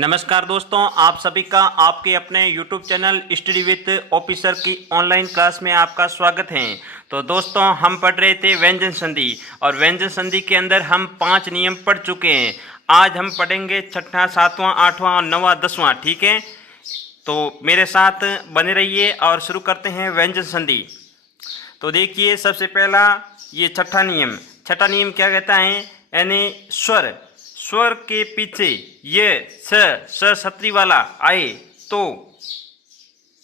नमस्कार दोस्तों, आप सभी का आपके अपने YouTube channel study with officer की ऑनलाइन क्लास में आपका स्वागत है। तो दोस्तों, हम पढ़ रहे थे व्यंजन संधि और व्यंजन संधि के अंदर हम 5 नियम पढ़ चुके हैं। आज हम पढ़ेंगे छठा, सातवां, आठवां और नौवां, 10वां। ठीक है, तो मेरे साथ बने रहिए और शुरू करते हैं व्यंजन संधि। तो देखिए, सबसे पहला ये छठा नियम क्या कहता है, यानी स्वर के पीछे ये स छतरी वाला आए तो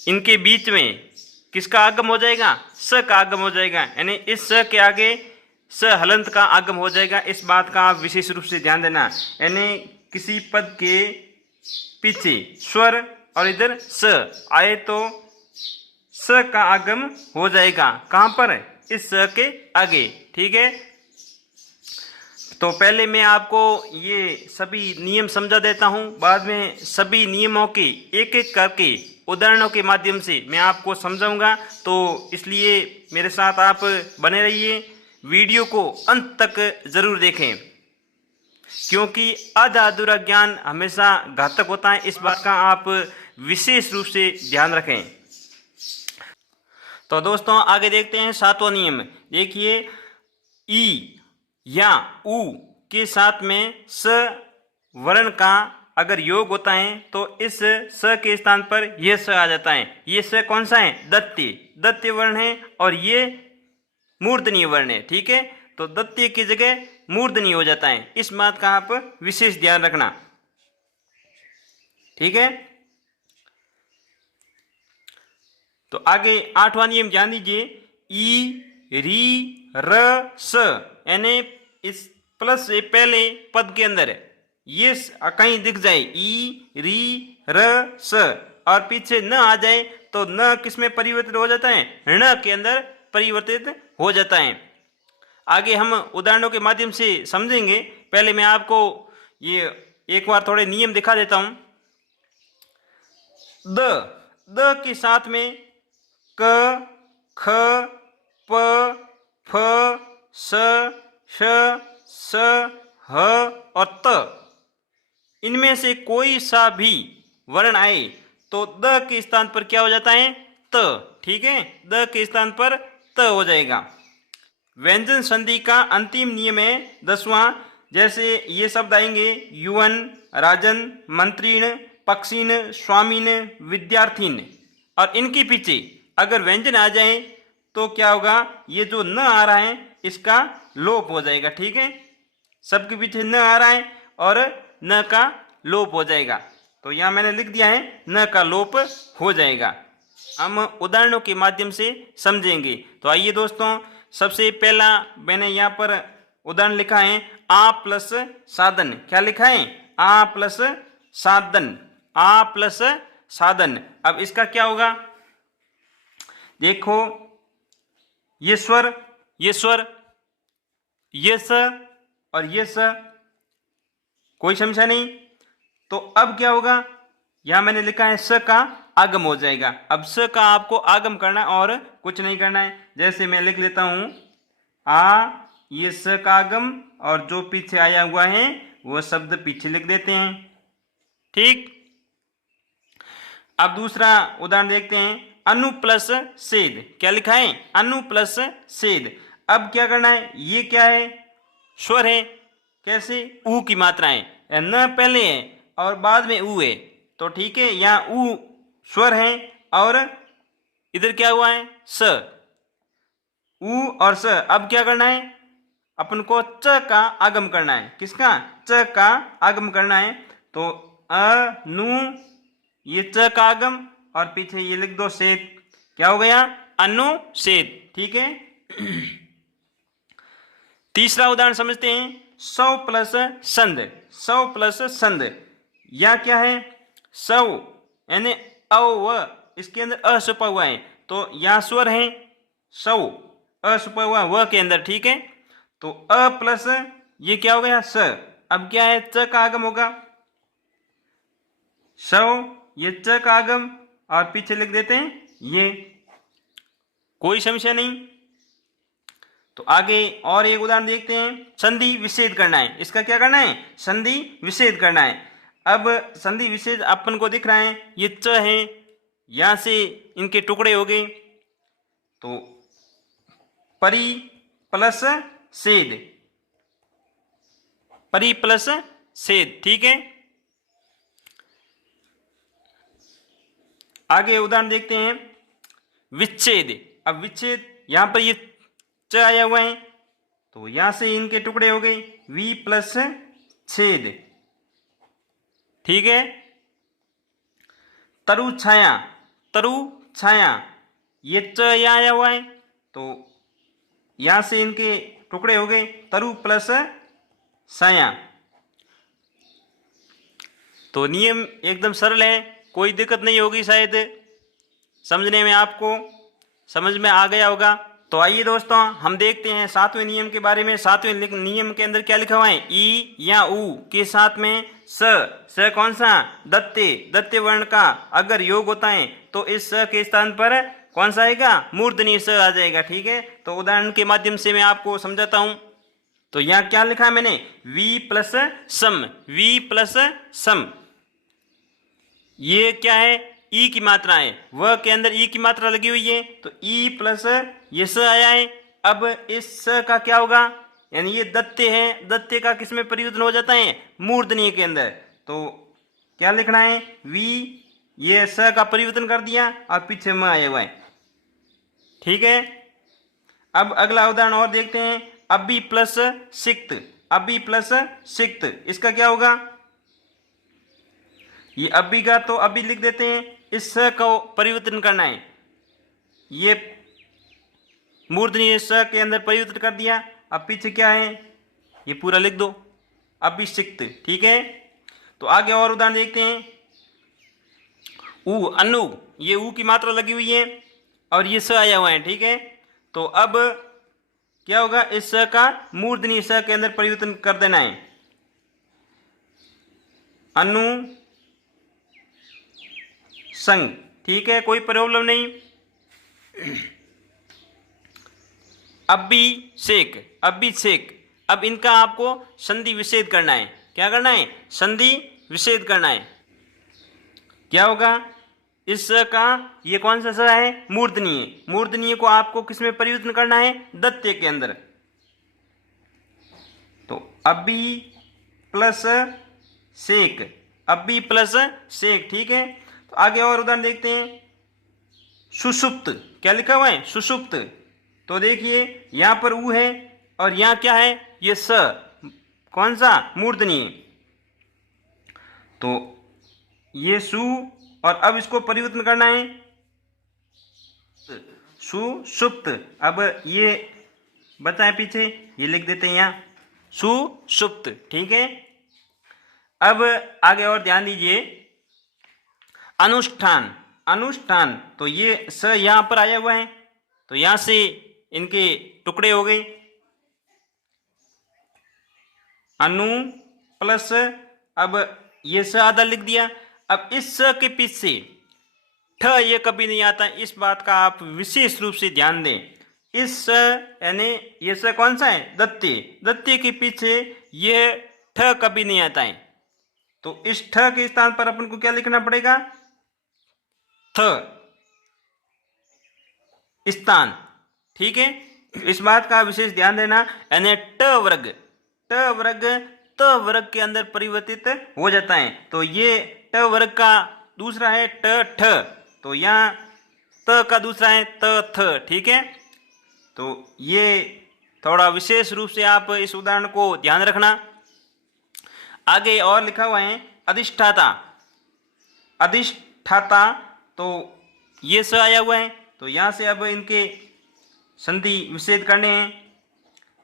इनके बीच में किसका आगम हो जाएगा? स का आगम हो जाएगा, यानी इस स के आगे स हलंत का आगम हो जाएगा। इस बात का आप विशेष रूप से ध्यान देना। यानी किसी पद के पीछे स्वर और इधर स आए तो स का आगम हो जाएगा। कहाँ पर? इस स के आगे। ठीक है, तो पहले मैं आपको ये सभी नियम समझा देता हूँ, बाद में सभी नियमों के एक एक करके उदाहरणों के माध्यम से मैं आपको समझाऊंगा। तो इसलिए मेरे साथ आप बने रहिए, वीडियो को अंत तक ज़रूर देखें, क्योंकि आधा अधूरा ज्ञान हमेशा घातक होता है। इस बात का आप विशेष रूप से ध्यान रखें। तो दोस्तों, आगे देखते हैं सातवां नियम। देखिए, ई या उ के साथ में स वर्ण का अगर योग होता है तो इस स के स्थान पर यह स आ जाता है। ये स कौन सा है? दत्तीय वर्ण है और ये मूर्धन्य वर्ण है। ठीक है, तो दत्तीय की जगह मूर्धन्य हो जाता है। इस बात का आप विशेष ध्यान रखना। ठीक है, तो आगे आठवां नियम ध्यान दीजिए। ई री र स, यानी इस प्लस से पहले पद के अंदर ये कहीं दिख जाए ई री र स और पीछे न आ जाए तो न किस में परिवर्तित हो जाता है? ण के अंदर परिवर्तित हो जाता है। आगे हम उदाहरणों के माध्यम से समझेंगे। पहले मैं आपको ये एक बार थोड़े नियम दिखा देता हूं। द के साथ में क, ख, प, फ, स, श, स, ह और त, इनमें से कोई सा भी वर्ण आए तो द के स्थान पर क्या हो जाता है? त। ठीक है, द के स्थान पर त हो जाएगा। व्यंजन संधि का अंतिम नियम है 10वां। जैसे ये शब्द आएंगे युवन, राजन, मंत्रीण, पक्षीण, स्वामीन, विद्यार्थीन, और इनके पीछे अगर व्यंजन आ जाए तो क्या होगा? ये जो न आ रहा है इसका लोप हो जाएगा। ठीक है, सबके पीछे न आ रहा है और न का लोप हो जाएगा। तो यहाँ मैंने लिख दिया है न का लोप हो जाएगा। हम उदाहरणों के माध्यम से समझेंगे। तो आइए दोस्तों, सबसे पहला मैंने यहाँ पर उदाहरण लिखा है आ प्लस साधन। क्या लिखा है? आ प्लस साधन। आ प्लस साधन। अब इसका क्या होगा? देखो, ये स्वर, ये स और ये स, कोई समस्या नहीं। तो अब क्या होगा? यहां मैंने लिखा है स का आगम हो जाएगा। अब स का आपको आगम करना है और कुछ नहीं करना है। जैसे मैं लिख लेता हूं आ, ये स का आगम और जो पीछे आया हुआ है वो शब्द पीछे लिख देते हैं। ठीक, अब दूसरा उदाहरण देखते हैं। अनु प्लस सेद। क्या लिखा है? अनु प्लस सेद। अब क्या करना है? ये क्या है? स्वर है। कैसे? ऊ की मात्रा है, न पहले है और बाद में ऊ है। तो ठीक है, यहाँ ऊ स्वर है और इधर क्या हुआ है? स। ऊ और स। अब क्या करना है? अपन को च का आगम करना है। किसका? च का आगम करना है। तो अ नु, ये च का आगम और पीछे ये लिख दो सेद। क्या हो गया? अनुसेद। ठीक है, तीसरा उदाहरण समझते हैं। सौ प्लस संध। सौ प्लस संध, या क्या है? सौ यानी अव, इसके अंदर अ छुपा हुआ है तो यहाँ स्वर है सौ, अ छुपा हुआ व के अंदर। ठीक है, तो अ प्लस ये क्या हो गया? स। अब क्या है? च का आगम होगा। सौ, ये च का आगम और पीछे लिख देते हैं ये, कोई समस्या नहीं। तो आगे और एक उदाहरण देखते हैं। संधि विच्छेद करना है। इसका क्या करना है? संधि विच्छेद करना है। अब संधि विशेष अपन को दिख रहा है, ये च है, यहाँ से इनके टुकड़े हो गए, तो परी प्लस सेद, परी प्लस सेद, ठीक है। आगे उदाहरण देखते हैं, विच्छेद। अब विच्छेद, यहां पर ये च आया हुआ है, तो यहां से इनके टुकड़े हो गए, वी प्लस छेद, ठीक है। तरु छाया, तरु छाया, ये च यहाँ आया हुआ है, तो यहां से इनके टुकड़े हो गए, तरु प्लस छाया। तो नियम एकदम सरल है, कोई दिक्कत नहीं होगी, शायद समझने में आपको समझ में आ गया होगा। तो आइए दोस्तों, हम देखते हैं सातवें नियम के बारे में। सातवें नियम के अंदर क्या लिखा हुआ है, ई या ऊ के साथ में स कौन सा, दत्ते वर्ण का अगर योग होता है तो इस स के स्थान पर कौन सा आएगा, मूर्धन्य स आ जाएगा, ठीक है। तो उदाहरण के माध्यम से मैं आपको समझाता हूं। तो यहाँ क्या लिखा है मैंने, V plus sum, V plus sum, ये क्या है, ई की मात्रा है, वह के अंदर ई की मात्रा लगी हुई है, तो ई प्लस ये स आया है। अब इस स का क्या होगा, यानी ये दत्ते है, दत्ते का किस में परिवर्तन हो जाता है, मूर्धन्य के अंदर। तो क्या लिखना है, वी, ये स का परिवर्तन कर दिया और पीछे म आया हुआ है, ठीक है। अब अगला उदाहरण और देखते हैं, अभी प्लस सिक्त, अभी प्लस सिक्त, इसका क्या होगा, ये अभी का तो अभी लिख देते हैं, इस स को परिवर्तन करना है, ये मूर्धन्य स के अंदर परिवर्तन कर दिया, अब पीछे क्या है, ये पूरा लिख दो, अभिषिक्त, ठीक है। तो आगे और उदाहरण देखते हैं, ऊ, अनु, ये ऊ की मात्रा लगी हुई है और ये स आया हुआ है, ठीक है। तो अब क्या होगा, इस स का मूर्धन्य स के अंदर परिवर्तन कर देना है, अनु संग, ठीक है, कोई प्रॉब्लम नहीं। अभिषेक, अभिषेक, अब इनका आपको संधि विच्छेद करना है, क्या करना है, संधि विच्छेद करना है। क्या होगा, इस का ये कौन सा स है, मूर्धन्य, मूर्धन्य को आपको किस में परिवर्तन करना है, दत्ते के अंदर। तो अभी प्लस शेक, अभी प्लस शेक, ठीक है। तो आगे और उदाहरण देखते हैं, सुषुप्त, क्या लिखा हुआ है, सुषुप्त। तो देखिए यहां पर ऊ है और यहां क्या है, ये स, कौन सा, मूर्धन्य, तो ये सु, और अब इसको परिवर्तन करना है, सुषुप्त। अब ये बचा है पीछे, ये लिख देते हैं यहाँ, सुषुप्त, ठीक है। अब आगे और ध्यान दीजिए, अनुष्ठान, अनुष्ठान, तो ये स यहां पर आया हुआ है, तो यहां से इनके टुकड़े हो गए, अनु प्लस, अब ये स आधा लिख दिया। अब इस स के पीछे ठ ये कभी नहीं आता, इस बात का आप विशेष रूप से ध्यान दें। इस स यानी ये स कौन सा है, दत्ते, दत्ते के पीछे ये ठ कभी नहीं आता है, तो इस ठ के स्थान पर अपन को क्या लिखना पड़ेगा, थ स्थान, ठीक है। इस बात का विशेष ध्यान देना, यानी ट वर्ग, ट वर्ग त वर्ग के अंदर परिवर्तित हो जाता है। तो ये ट वर्ग का दूसरा है ट ठ, तो यहाँ त का दूसरा है त थ, ठीक है। तो ये थोड़ा विशेष रूप से आप इस उदाहरण को ध्यान रखना। आगे और लिखा हुआ है, अधिष्ठाता, अधिष्ठाता, तो ये स आया हुआ है, तो यहाँ से अब इनके संधि विच्छेद करने हैं,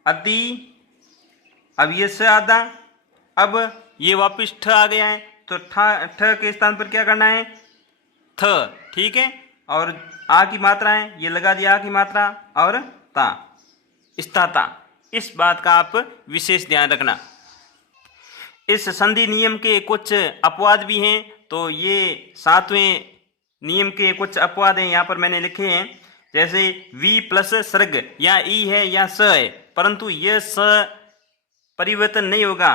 अति, अब ये स आधा, अब ये वापिस ठ आ गया है, तो ठ के स्थान पर क्या करना है, थ, ठीक है। और आ की मात्रा है, ये लगा दिया आ की मात्रा, और ता, स्थाता, इस बात का आप विशेष ध्यान रखना। इस संधि नियम के कुछ अपवाद भी हैं, तो ये सातवें नियम के कुछ अपवाद हैं, यहाँ पर मैंने लिखे हैं। जैसे वी प्लस सर्ग, या ई है या स है, परंतु यह स परिवर्तन नहीं होगा,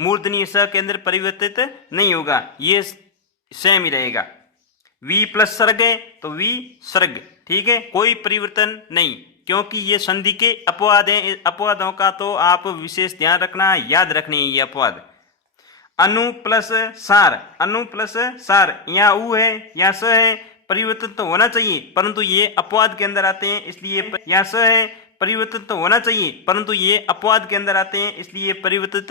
मूर्धनीय स के अंदर परिवर्तित नहीं होगा, ये सेम ही रहेगा। वी प्लस सर्ग है तो वी सर्ग, ठीक है, कोई परिवर्तन नहीं, क्योंकि ये संधि के अपवाद हैं। अपवादों का तो आप विशेष ध्यान रखना, याद रखनी है ये अपवाद। अनु प्लस सार, अनु प्लस सार, या उ है या स है, परिवर्तन तो होना चाहिए परंतु ये अपवाद के अंदर आते हैं, इसलिए या स है, परिवर्तन तो होना चाहिए परंतु ये अपवाद के अंदर आते हैं, इसलिए परिवर्तित,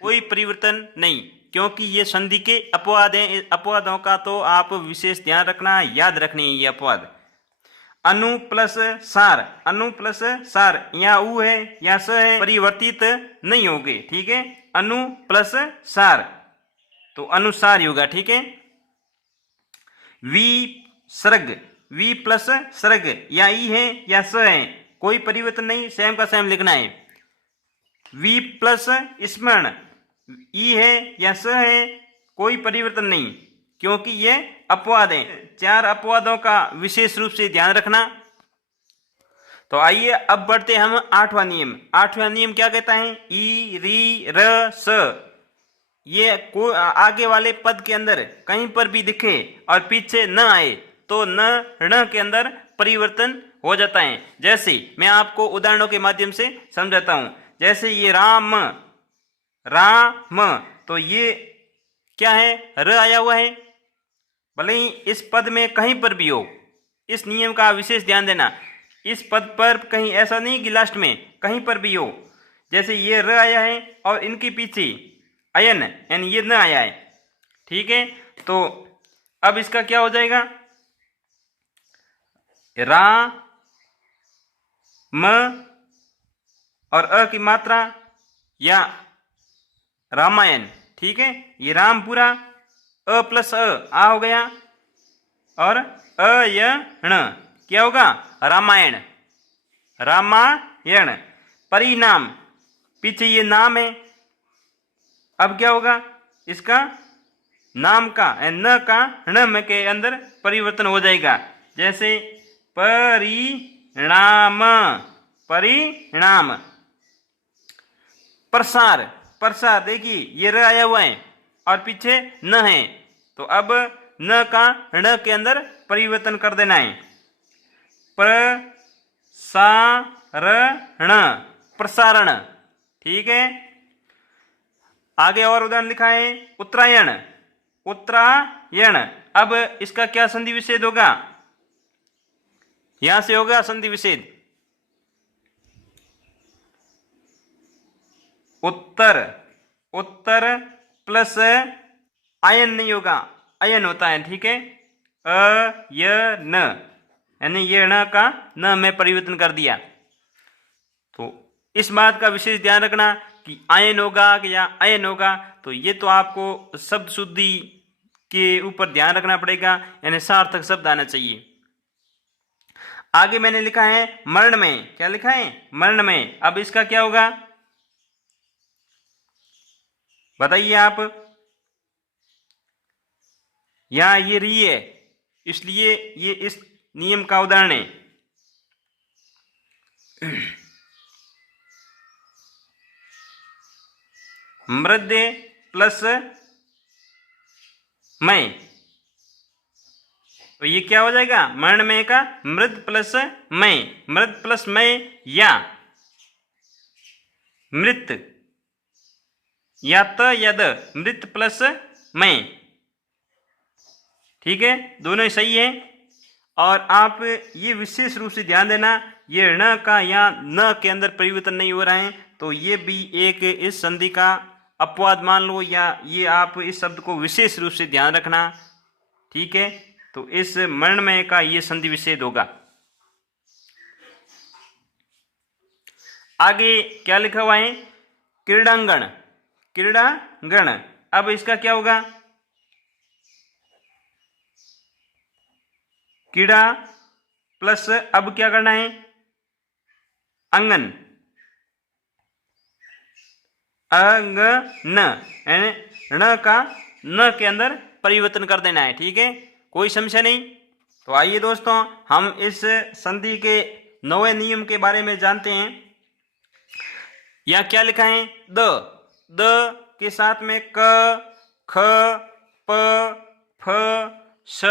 कोई परिवर्तन नहीं, क्योंकि ये संधि के अपवाद हैं। अपवादों का तो आप विशेष ध्यान रखना, याद रखनी है ये अपवाद। अनु प्लस सार, अनु प्लस सार, या उ है या स है, परिवर्तित नहीं होंगे, ठीक है, अनु प्लस सार तो अनुसार होगा, ठीक है। वी सर्ग, वी प्लस सर्ग, या ई है या स है, कोई परिवर्तन नहीं, सेम का सेम लिखना है। वी प्लस स्मरण, ई है या स है, कोई परिवर्तन नहीं, क्योंकि ये अपवाद हैं। 4 अपवादों का विशेष रूप से ध्यान रखना। तो आइए अब बढ़ते हम 8वां नियम। 8वां नियम क्या कहता है? ई री र स, ये को आगे वाले पद के अंदर कहीं पर भी दिखे और पीछे न आए तो न ण के अंदर परिवर्तन हो जाता है। जैसे मैं आपको उदाहरणों के माध्यम से समझाता हूं। जैसे ये राम, राम, तो ये क्या है? र आया हुआ है, भले ही इस पद में कहीं पर भी हो। इस नियम का विशेष ध्यान देना, इस पद पर कहीं ऐसा नहीं कि लास्ट में कहीं पर भी हो। जैसे ये र आया है और इनके पीछे अयन यानी ये न आया है, ठीक है। तो अब इसका क्या हो जाएगा? रा म और अ की मात्रा या रामायण, ठीक है। ये राम पूरा, अ प्लस आ हो गया और अयण क्या होगा? रामायण, रामायण। परिणाम, पीछे ये नाम है, अब क्या होगा? इसका नाम का न का ण में के अंदर परिवर्तन हो जाएगा। जैसे परिणाम, परिणाम। प्रसार, प्रसार, देखिए ये र आया हुआ है और पीछे न है, तो अब न का ण के अंदर परिवर्तन कर देना है। प्रसारण, प्रसारण, ठीक है। आगे और उदाहरण लिखा है उत्तरायण, उत्तरायण। अब इसका क्या संधि विच्छेद होगा? यहां से होगा संधि विच्छेद। उत्तर, उत्तर प्लस आयन नहीं होगा, अयन होता है, ठीक है। अयन यानी ये ण का न में परिवर्तन कर दिया। तो इस बात का विशेष ध्यान रखना कि आयन होगा या अयन होगा, तो ये तो आपको शब्द शुद्धि के ऊपर ध्यान रखना पड़ेगा, यानी सार्थक शब्द आना चाहिए। आगे मैंने लिखा है मरण में, क्या लिखा है? मरण में। अब इसका क्या होगा बताइए आप? यहां ये री है, इसलिए ये इस नियम का उदाहरण है। मृद प्लस मैं, तो ये क्या हो जाएगा? मरण में का मृद प्लस मैं, मृद प्लस मैं या मृत या त या द, मृत प्लस मैं, ठीक है, दोनों ही सही है। और आप ये विशेष रूप से ध्यान देना, ये ण का या न के अंदर परिवर्तन नहीं हो रहा है, तो ये भी एक इस संधि का अपवाद मान लो, या ये आप इस शब्द को विशेष रूप से ध्यान रखना, ठीक है। तो इस मरण में का ये संधि विच्छेद होगा। आगे क्या लिखा हुआ है? क्रीड़ांगण, क्रीड़ांगण। अब इसका क्या होगा? क्रीड़ा प्लस अब क्या करना है? अंगन, अंगन यानी ण का न के अंदर परिवर्तन कर देना है, ठीक है, कोई समस्या नहीं। तो आइए दोस्तों, हम इस संधि के 9वें नियम के बारे में जानते हैं। यहाँ क्या लिखा है? द, द के साथ में क, ख, प, फ, श,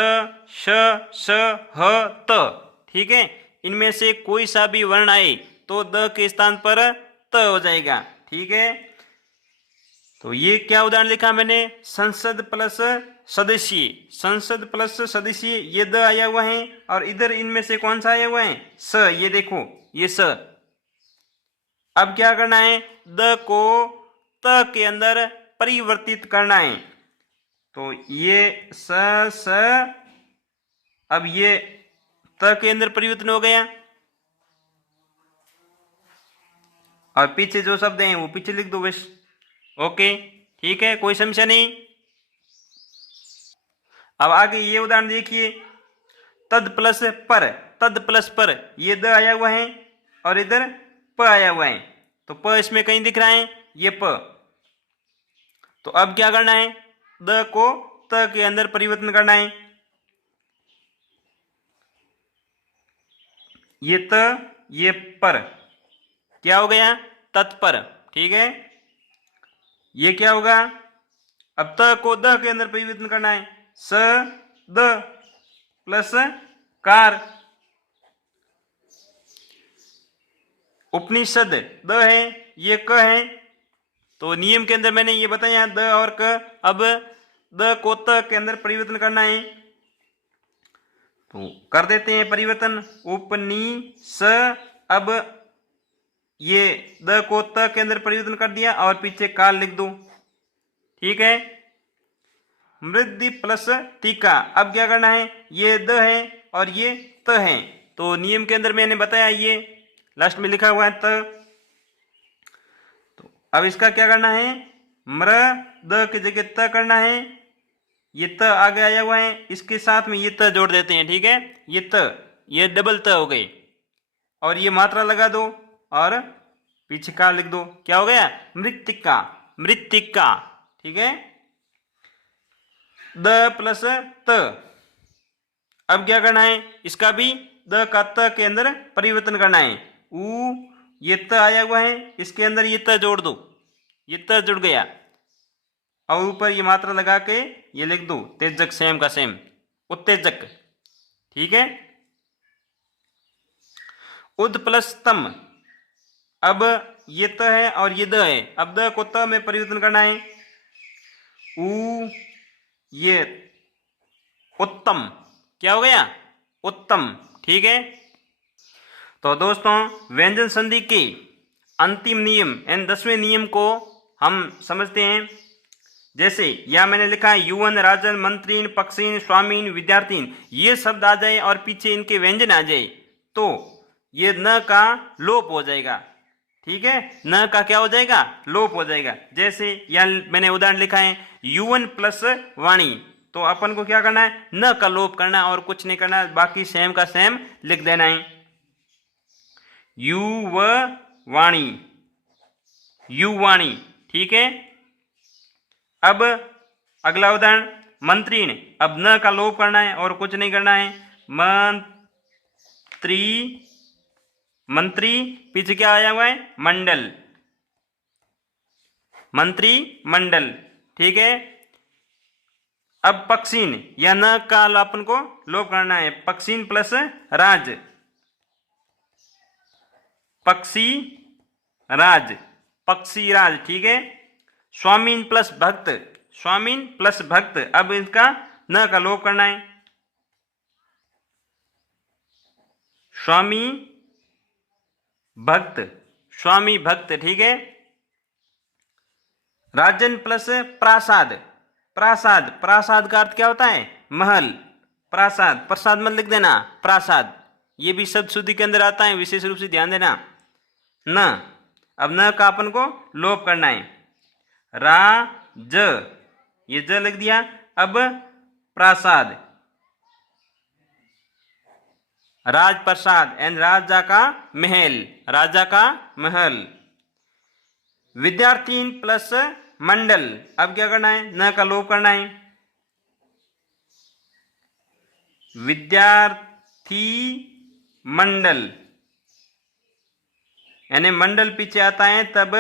श, स, ह, त। ठीक है, इनमें से कोई सा भी वर्ण आए तो द के स्थान पर त हो जाएगा। ठीक है, तो ये क्या उदाहरण लिखा मैंने, संसद प्लस सदस्य, संसद प्लस सदस्य, ये द आया हुआ है और इधर इनमें से कौन सा आया हुआ है, स। ये देखो ये स। अब क्या करना है, द को त के अंदर परिवर्तित करना है। तो ये स, अब ये त के अंदर परिवर्तन हो गया और पीछे जो शब्द हैं वो पीछे लिख दो बस। ओके, ठीक है, कोई समस्या नहीं। अब आगे ये उदाहरण देखिए, तद प्लस पर, तद प्लस पर, ये द आया हुआ है और इधर प आया हुआ है, तो प इसमें कहीं दिख रहा है, ये प। तो अब क्या करना है, द को त के अंदर परिवर्तन करना है। ये त, ये पर, क्या हो गया, तत्पर। ठीक है, ये क्या होगा, अब त को द के अंदर परिवर्तन करना है, स the plus car. Upanishad the है, ये क है, तो नियम के अंदर मैंने ये बताया द और क। अब द को त के अंदर परिवर्तन करना है, तो कर देते हैं परिवर्तन, उपनी स। अब ये द को त के अंदर परिवर्तन कर दिया और पीछे काल लिख दो। ठीक है, मृद्धि प्लस टीका। अब क्या करना है, ये द है और ये त है, तो नियम के अंदर मैंने बताया ये लास्ट में लिखा हुआ है त। तो अब इसका क्या करना है, मृ द की जगह त करना है, ये त आगे आया हुआ है, इसके साथ में ये त जोड़ देते हैं। ठीक है, ये त, ये डबल त हो गई और ये मात्रा लगा दो और पीछे का लिख दो, क्या हो गया, मृत्तिका, मृत्तिका। ठीक है, द प्लस त। अब क्या करना है, इसका भी द का त के अंदर परिवर्तन करना है। उ, ये त आया हुआ है, इसके अंदर ये त जोड़ दो, ये त जुड़ गया और ऊपर ये मात्रा लगा के ये लिख दो, तेजक, सेम का सेम, उत्तेजक। ठीक है, उद प्लस तम। अब ये त है और ये द है, अब द को त में परिवर्तन करना है, उ, ये उत्तम, क्या हो गया, उत्तम। ठीक है, तो दोस्तों व्यंजन संधि के अंतिम नियम एंड 10वें नियम को हम समझते हैं। जैसे यह मैंने लिखा है, युवन, राजन, मंत्रीन, पक्षीन, स्वामीन, विद्यार्थीन, ये शब्द आ जाए और पीछे इनके व्यंजन आ जाए तो ये न का लोप हो जाएगा। ठीक है, न का क्या हो जाएगा, लोप हो जाएगा। जैसे यह मैंने उदाहरण लिखा है, युवन प्लस वाणी, तो अपन को क्या करना है, न का लोप करना और कुछ नहीं करना, बाकी सेम का सेम लिख देना है। युव वाणी, युवाणी। ठीक है, अब अगला उदाहरण, मंत्रीण, अब न का लोप करना है और कुछ नहीं करना है, मंत्री, मंत्री, पीछे क्या आया हुआ है, मंडल, मंत्री मंडल। ठीक है, अब पक्षीन, या न का अपन को लोप करना है, पक्षीन प्लस राज, पक्षी राज, पक्षी राज। ठीक है, स्वामीन प्लस भक्त, स्वामीन प्लस भक्त, अब इसका न का लोप करना है, स्वामी भक्त, स्वामी भक्त। ठीक है, राजन प्लस प्रासाद, प्रासाद, प्रासाद का अर्थ क्या होता है, महल, प्रासाद, प्रसाद मत लिख देना, प्रासाद, ये भी शब्द शुद्धि के अंदर आता है, विशेष रूप से ध्यान देना। न, अब न का अपन को लोप करना है, राज, ये ज लिख दिया, अब प्रासाद, राजप्रसाद एंड राजा का महल, राजा का महल। विद्यार्थीन प्लस मंडल, अब क्या करना है, न का लोप करना है, विद्यार्थी मंडल, यानी मंडल पीछे आता है तब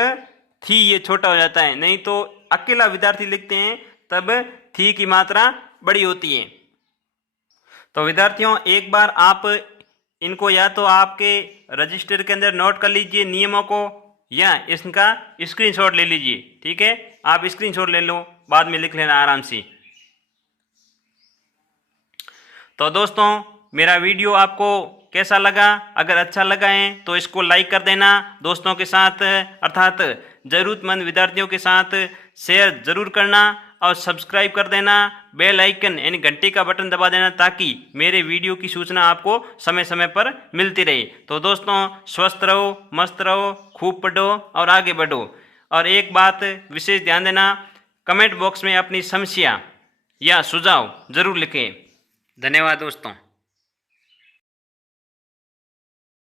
थी ये छोटा हो जाता है, नहीं तो अकेला विद्यार्थी लिखते हैं तब थी की मात्रा बड़ी होती है। तो विद्यार्थियों एक बार आप इनको या तो आपके रजिस्टर के अंदर नोट कर लीजिए नियमों को, या इसका स्क्रीनशॉट ले लीजिए। ठीक है, आप स्क्रीनशॉट ले लो, बाद में लिख लेना आराम से। तो दोस्तों मेरा वीडियो आपको कैसा लगा? अगर अच्छा लगा है तो इसको लाइक कर देना, दोस्तों के साथ अर्थात ज़रूरतमंद विद्यार्थियों के साथ शेयर ज़रूर करना, और सब्सक्राइब कर देना, बेल आइकन यानी घंटी का बटन दबा देना, ताकि मेरे वीडियो की सूचना आपको समय समय पर मिलती रहे। तो दोस्तों स्वस्थ रहो, मस्त रहो, खूब पढ़ो और आगे बढ़ो। और एक बात विशेष ध्यान देना, कमेंट बॉक्स में अपनी समस्या या सुझाव ज़रूर लिखें। धन्यवाद दोस्तों।